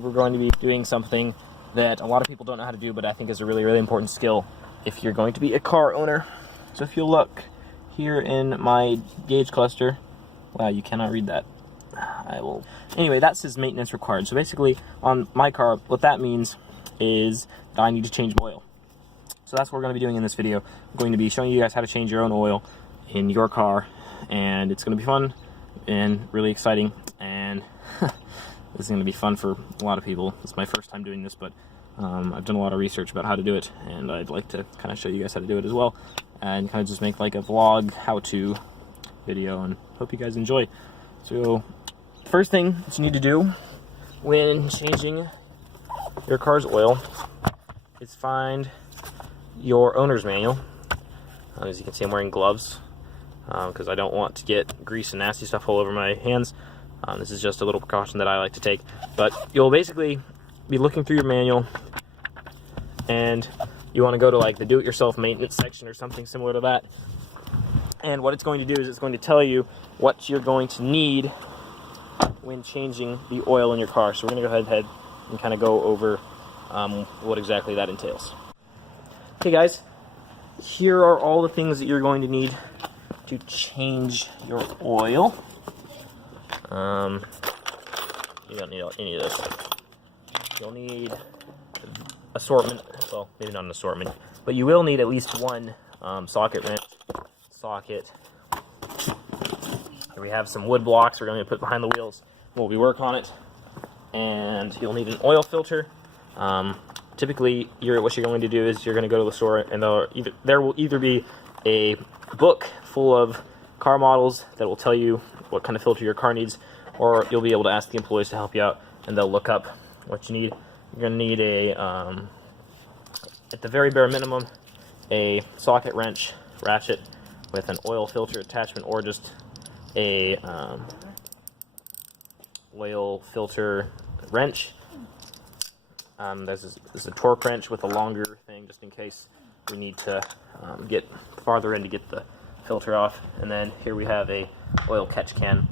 We're going to be doing something that a lot of people don't know how to do, but I think is a really, really important skill if you're going to be a car owner. So if you look here in my gauge cluster, wow, you cannot read that. I will. Anyway, that says maintenance required. So basically, on my car, what that means is that I need to change oil. So that's what we're going to be doing in this video. I'm going to be showing you guys how to change your own oil in your car, and it's going to be fun and really exciting, and this is going to be fun for a lot of people. It's my first time doing this, but I've done a lot of research about how to do it, and I'd like to kind of show you guys how to do it as well, and kind of just make like a vlog how-to video, and hope you guys enjoy. So first thing that you need to do when changing your car's oil is find your owner's manual. As you can see, I'm wearing gloves because I don't want to get grease and nasty stuff all over my hands. This is just a little precaution that I like to take. But you'll basically be looking through your manual, and you want to go to like the do-it-yourself maintenance section or something similar to that. And what it's going to do is it's going to tell you what you're going to need when changing the oil in your car. So we're going to go ahead and kind of go over what exactly that entails. Okay guys, here are all the things that you're going to need to change your oil. You don't need any of this. You'll need assortment, well, maybe not an assortment, but you will need at least one socket wrench, socket. Here we have some wood blocks we're going to put behind the wheels while we work on it, and you'll need an oil filter. Typically, what you're going to do is you're going to go to the store, and there will either be a book full of car models that will tell you what kind of filter your car needs, or you'll be able to ask the employees to help you out, and they'll look up what you need. You're going to need at the very bare minimum, a socket wrench ratchet with an oil filter attachment, or just a oil filter wrench. This is a torque wrench with a longer thing, just in case we need to get farther in to get the filter off. And then here we have a oil catch can.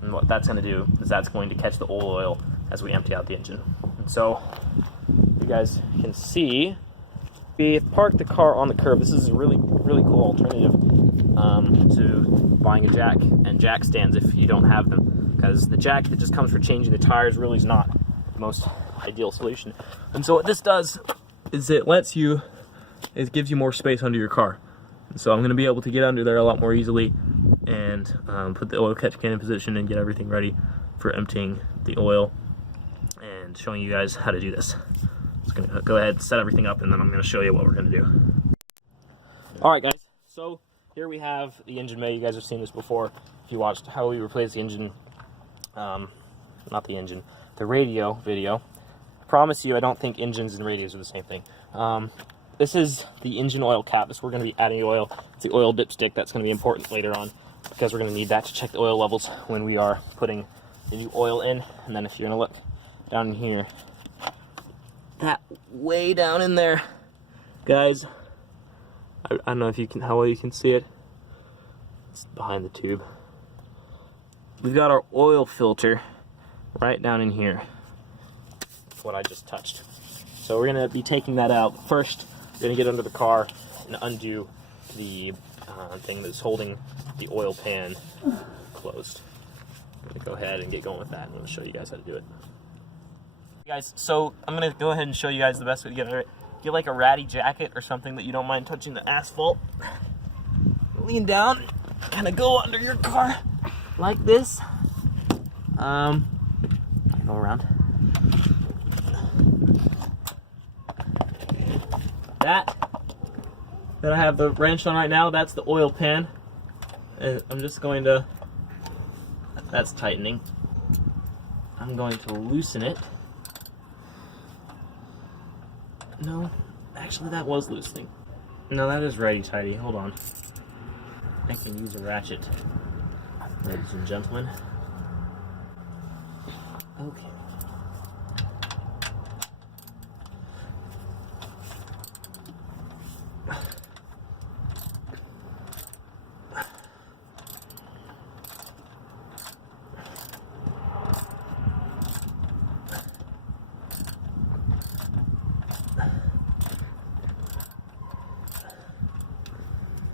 And what that's going to do is that's going to catch the oil as we empty out the engine. And so you guys can see, we parked the car on the curb. This is a really, really cool alternative to buying a jack and jack stands if you don't have them, because the jack that just comes for changing the tires really is not the most ideal solution. And so what this does is it gives you more space under your car. And so I'm going to be able to get under there a lot more easily and put the oil catch can in position and get everything ready for emptying the oil and showing you guys how to do this. I'm just going to go ahead and set everything up, and then I'm going to show you what we're going to do. Alright guys, so here we have the engine bay. You guys have seen this before if you watched how we replaced the engine, not the engine, the radio video. I promise you I don't think engines and radios are the same thing. This is the engine oil cap. This we're going to be adding oil. It's the oil dipstick that's going to be important later on, because we're going to need that to check the oil levels when we are putting the new oil in. And then if you're going to look down in here, that way down in there, guys, I don't know if you can, how well you can see it. It's behind the tube. We've got our oil filter right down in here. That's what I just touched. So we're going to be taking that out. First, we're going to get under the car and undo the thing that's holding the oil pan closed. I'm going to go ahead and get going with that, and I'm going to show you guys how to do it. Guys, so I'm going to go ahead and show you guys the best way to get it. Get like a ratty jacket or something that you don't mind touching the asphalt. Lean down, kind of go under your car like this. Go around. That I have the wrench on right now, that's the oil pan. And I'm just going to, that's tightening. I'm going to loosen it. No, actually that was loosening. No, that is righty-tighty. Hold on. I can use a ratchet, ladies and gentlemen. Okay.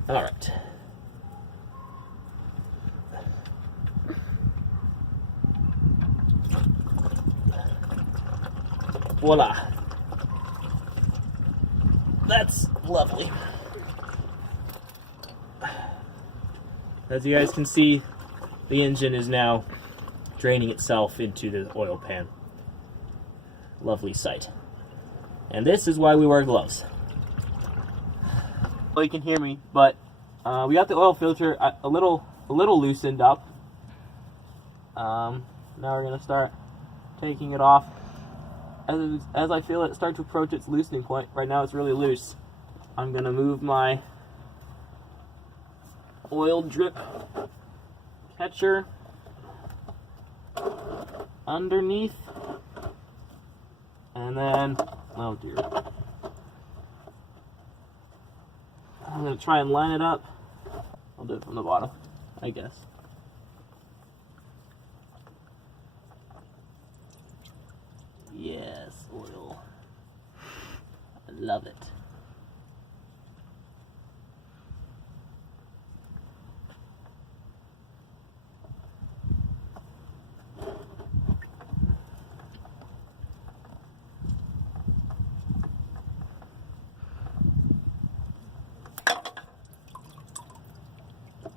All right. Voila. That's lovely. As you guys can see, the engine is now draining itself into the oil pan. Lovely sight. And this is why we wear gloves. Well, you can hear me, but we got the oil filter a little loosened up. Now we're gonna start taking it off. As I feel it start to approach its loosening point, right now it's really loose, I'm gonna move my oil drip catcher underneath, and then, oh dear, I'm gonna try and line it up. I'll do it from the bottom, I guess. Yes, oil. I love it.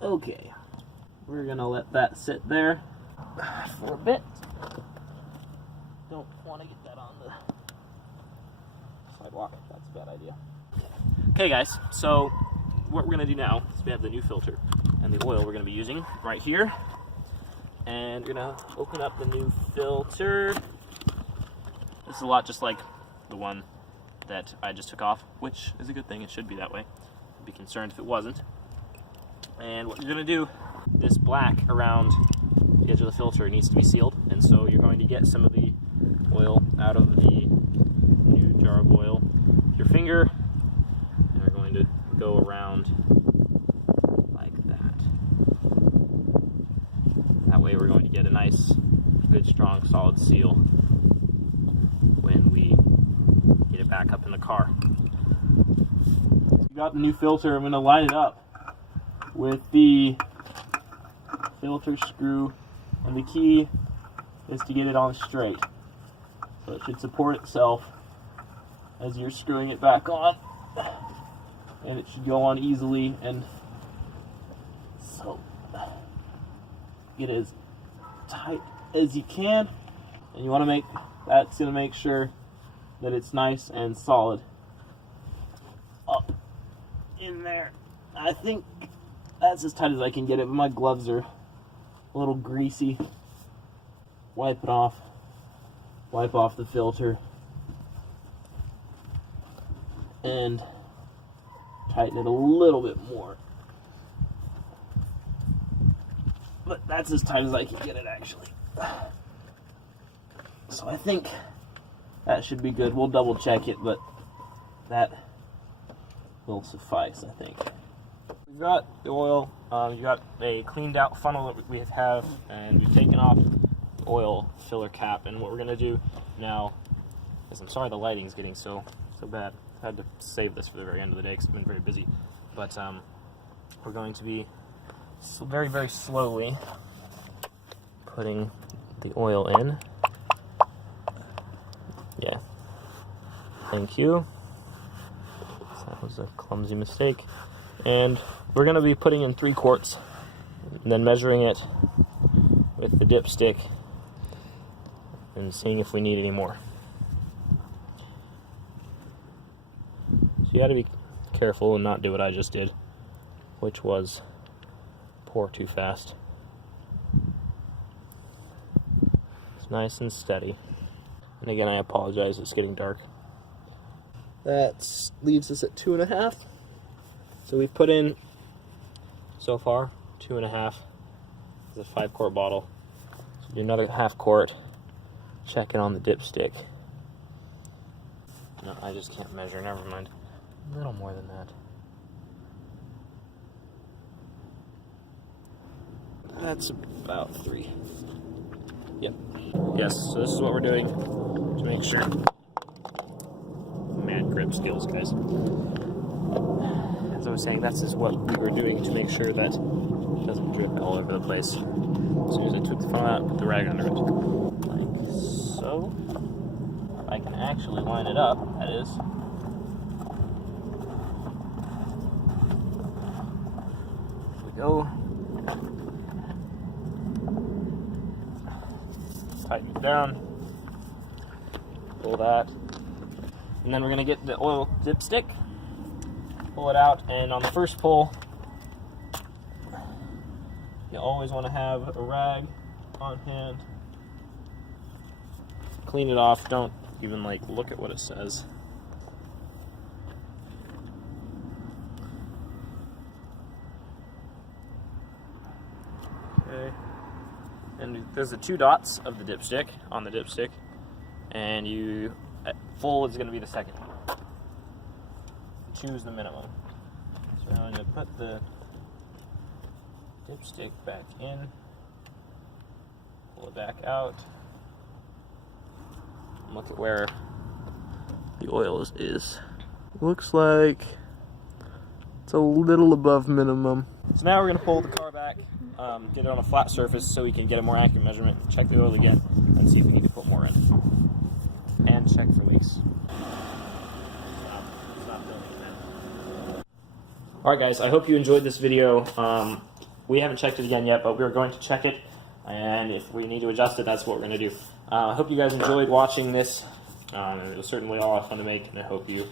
Okay, we're gonna let that sit there for a bit. Don't want to get that on the sidewalk. That's a bad idea. Okay guys, so what we're going to do now is we have the new filter and the oil we're going to be using right here. And we're going to open up the new filter. This is a lot just like the one that I just took off, which is a good thing. It should be that way. I'd be concerned if it wasn't. And what you're going to do, this black around the edge of the filter needs to be sealed. And so you're going to get some of the oil out of the new jar of oil with your finger, and we're going to go around like that. That way we're going to get a nice, good, strong, solid seal when we get it back up in the car. We got the new filter. I'm going to line it up with the filter screw, and the key is to get it on straight. So it should support itself as you're screwing it back on, and it should go on easily. And so get as tight as you can, and you want to make that's going to make sure that it's nice and solid up in there. I think that's as tight as I can get it, but my gloves are a little greasy. Wipe it off. Wipe off the filter and tighten it a little bit more. But that's as tight as I can get it, actually. So I think that should be good. We'll double check it, but that will suffice, I think. We've got the oil. You got a cleaned out funnel that we have, and we've taken off oil filler cap. And what we're gonna do now is, I'm sorry the lighting's getting so bad. I had to save this for the very end of the day because I've been very busy. But we're going to be very, very slowly putting the oil in. Yeah. Thank you. That was a clumsy mistake. And we're gonna be putting in 3 quarts and then measuring it with the dipstick and seeing if we need any more. So you gotta be careful and not do what I just did, which was pour too fast. It's nice and steady. And again, I apologize, it's getting dark. That leaves us at 2.5. So we've put in, so far, 2.5. It's a 5-quart bottle. So do another 1/2 quart. Check it on the dipstick. No, I just can't measure, never mind. A little more than that. That's about 3. Yep. Yes, so this is what we're doing to make sure. Mad grip skills, guys. as I was saying, that's just what we were doing to make sure that it doesn't drip all over the place. As soon as I took the funnel out, put the rag under it. Like so. I can actually line it up, that is. Here we go. Tighten it down. Pull that. And then we're going to get the oil dipstick. Pull it out, and on the first pull, you always want to have a rag on hand. Clean it off, don't even like look at what it says. Okay. And there's the 2 dots of the dipstick on the dipstick, and you full is going to be the second. Choose the minimum. So I'm going to put the dipstick back in, pull it back out, and look at where the oil is. Looks like it's a little above minimum. So now we're going to pull the car back, get it on a flat surface so we can get a more accurate measurement, check the oil again, and see if we need to put more in. And check for leaks. Alright guys, I hope you enjoyed this video. We haven't checked it again yet, but we're going to check it, and if we need to adjust it, that's what we're going to do. I hope you guys enjoyed watching this. It was certainly a lot of fun to make, and I hope you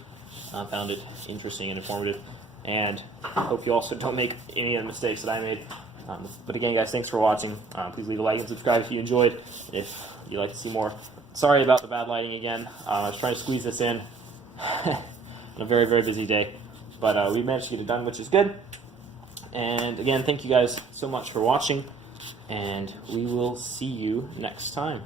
found it interesting and informative. And I hope you also don't make any of the mistakes that I made. But again guys, thanks for watching. Please leave a like and subscribe if you enjoyed, if you'd like to see more. Sorry about the bad lighting again. I was trying to squeeze this in on a very, very busy day. But we managed to get it done, which is good. And again, thank you guys so much for watching. And we will see you next time.